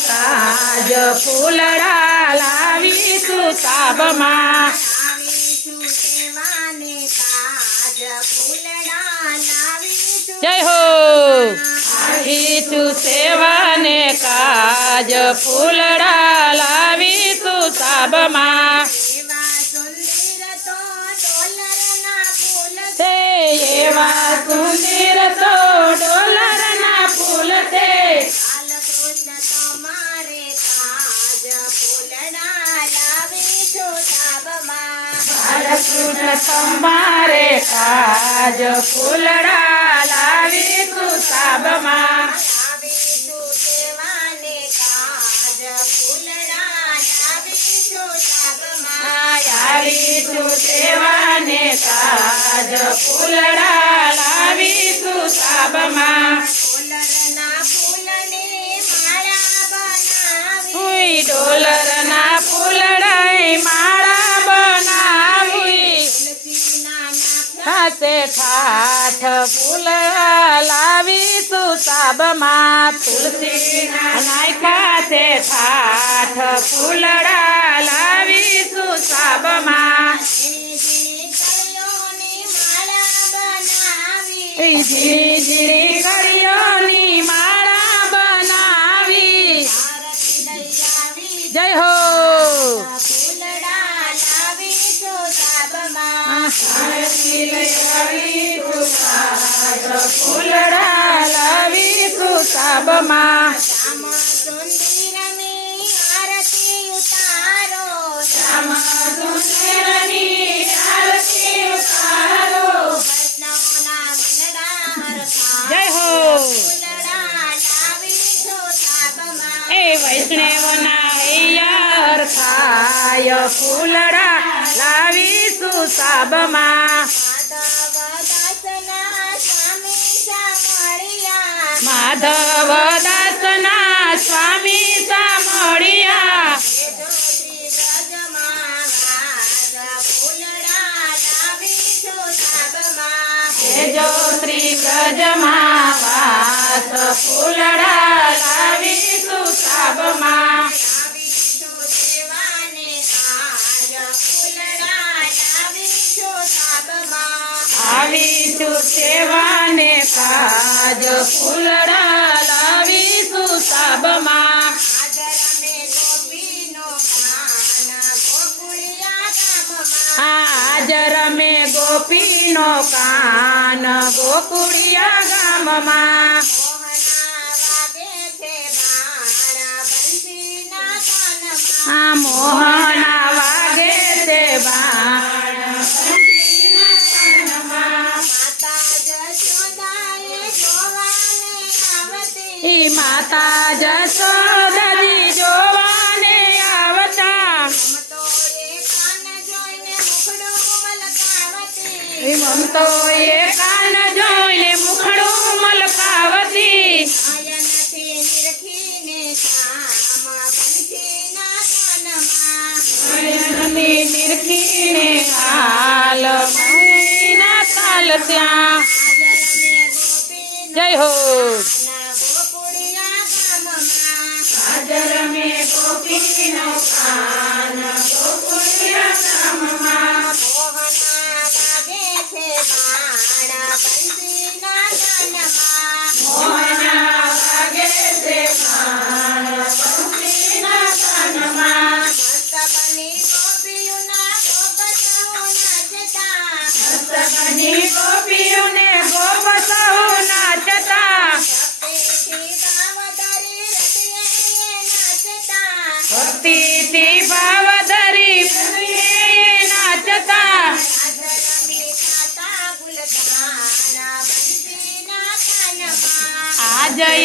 કાજ ફૂલડા લાવીશું લાવીશું જય હો! લાવીશું સેવાને કાજ ફૂલડા લાવીશું સાબમાં. એવા સુંદર તો ડોલરના ફૂલ તે એવા સુંદર તો ડોલરના ફૂલ છે. સાબમાં સંભારે કાજ ફૂલડા લાવીશું સાબમાં. લાવીશું સેવાને કાજ ફૂલડા લાવીશું સાબમાં. આવીશું સેવાને કાજ ફૂલડા લાવીશું સાબમાં. ફૂલના ફૂલની માળા બનાવી. ડોલરના ફૂલડાઈ તુલસીના નાથ ફૂલ લાવીશું સાબમાં તુલસીના નાયકા છે ઠાઠ ફૂલડા લાવીશું સાબમાં. ઝીણી કળીઓની માળા બનાવી. જય હો ફૂલડા સાબમાં એ વૈષ્ણવના હૈયાર ખાય ફૂલડા લાવીશું સાબમાં માધવ દાસના સ્વામી સામળિયા જો શ્રી બ્રજમાં વાસ ફૂલડા લાવી સાબમાં. આવીશું સેવાને કાજ ફૂલડા લાવીશું સાબમાં. હાજર મે ગોપીનો કાન ગોકુળિયા ગામમાં. મોહના વાગે તે બાણ માતા જશોદરી જોવાને આવતા. મમતો એ કાન જોઈને મુખડું મલકાવતી. નિરખીને હાલ તાલ ત્યાં. જય હો.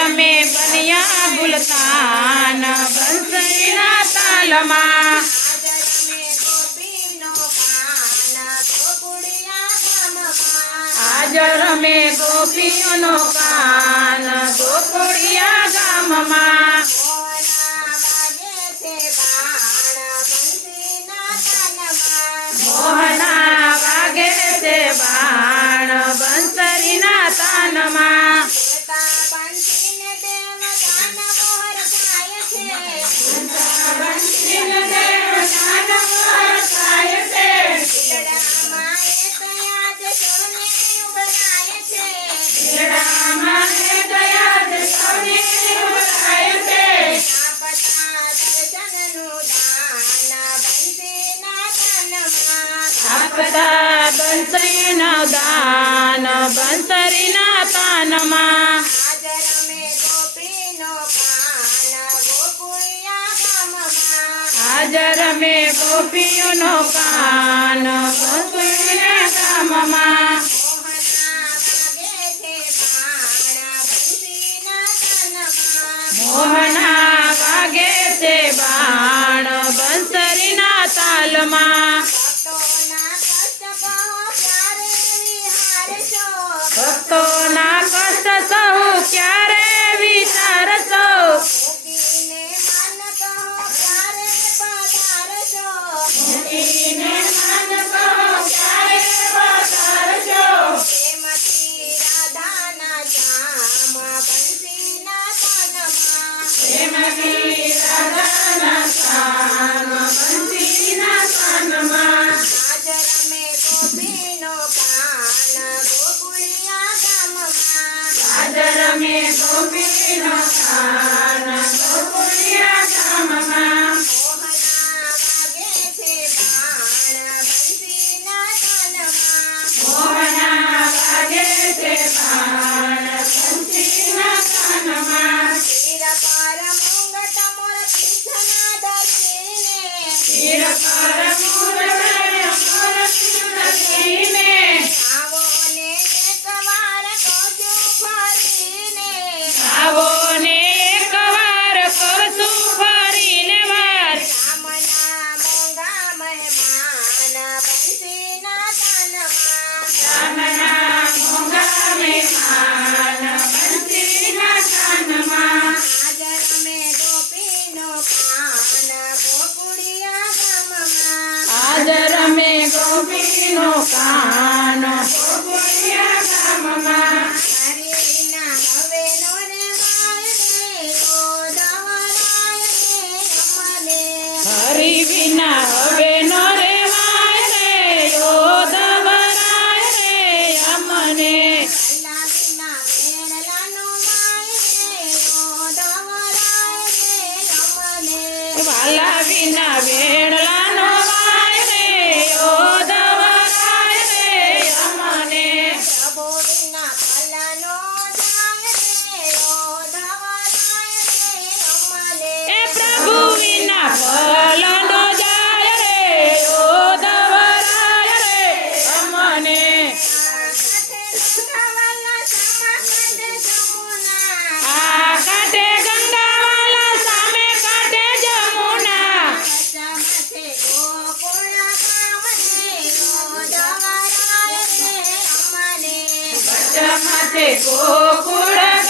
આજ અમે બન્યા ગુલતાન બંસરીના તાલમાં આજ રમે ગોપીઓનો કાન ગોકુળિયા ગામમાં મોહના વાગે છે બાણ પાનમાં હાજર મે ગોપીઓનો પાન ગોપીના કામમાં મોહના ભાગે છે બાણ. બંસરીના તાલમાં. ભક્તોના ससहु क्या Yes, I am. વાલા વિના વેણલા ચમતે ગોકુળ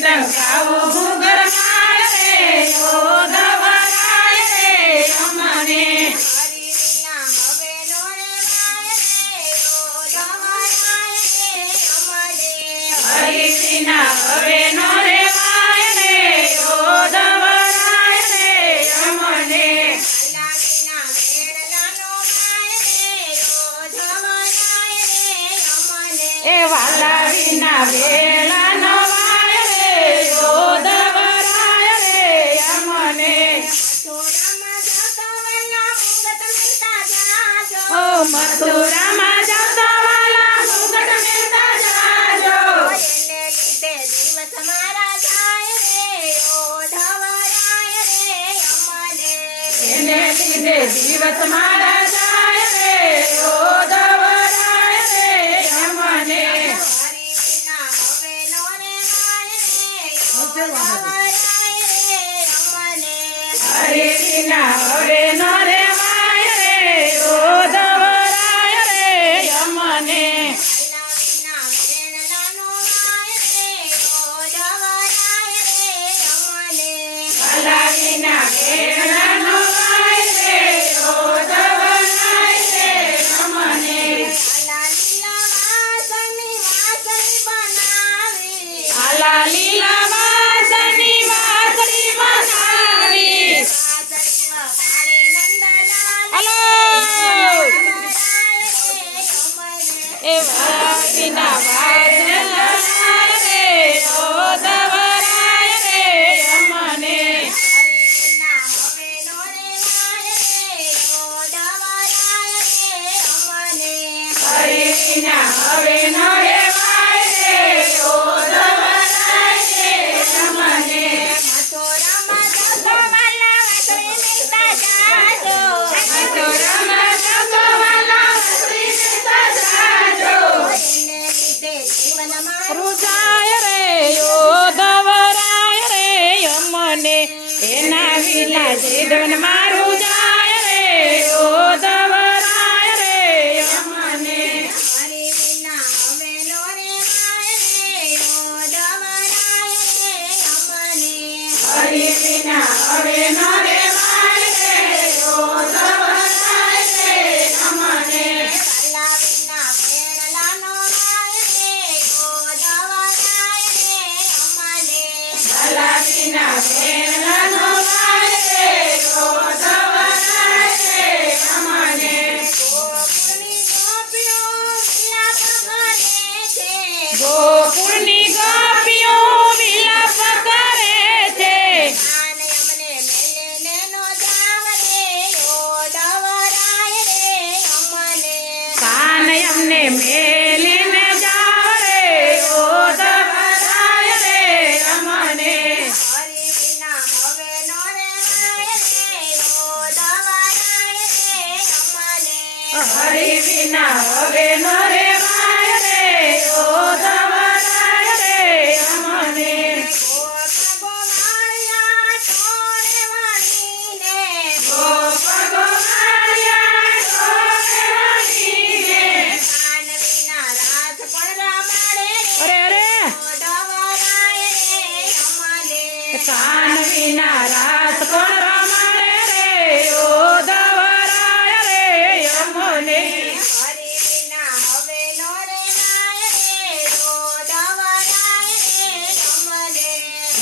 Krishna, Gavo મથુરામાં જતા વાલા મુગટ મેલતા જાજો. એને લીધે દિવસ મારા જાય રે ઓઢવરાય રે અમને. એને લીધે દિવસ મારા જાય રે અમને હરી ના મને એના વિના જીવન મારું જા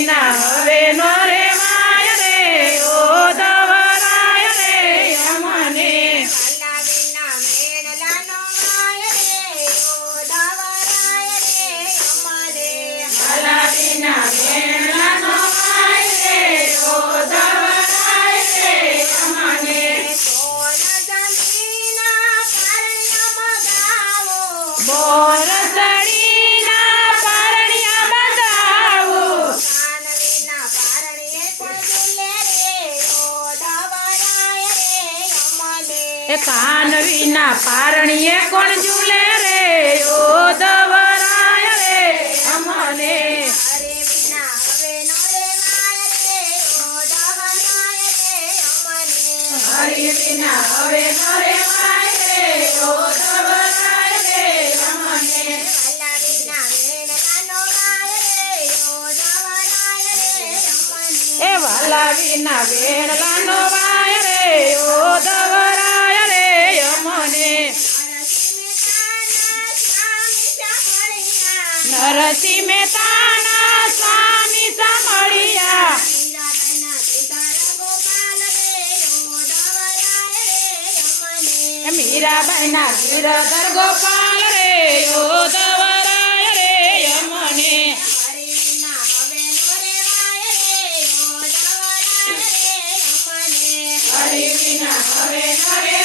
વિના હવે નો રેવાય કાન વિના પારણીએ કોણ ઝૂલે રે? ઓ દવરાય રે, અમને. હરે વિના હવે નો રેવાય રે, ઓ દવરાય રે, અમને. વાય એ વાલા વિના વેણલાનો નરસિંહ મહેતાના સ્વામી સાંભળ્યા એ મીરાબાઈના ગીરધર ગોપાલ રે ઓ દવરાય રે યમને હરી વિના હવે ન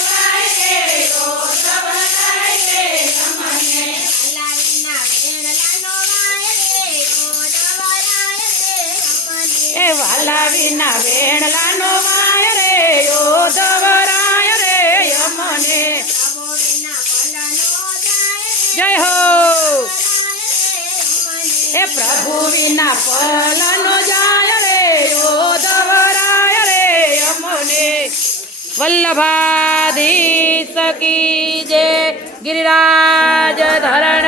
વિના વેણલાનો માય રે યો દવરાય રે યમને જય હો. એ પ્રભુ વિના પલનો જાય રે યો દવરાય રે યમને વલ્લભાધીશ સકી જે ગિરિરાજ ધરણ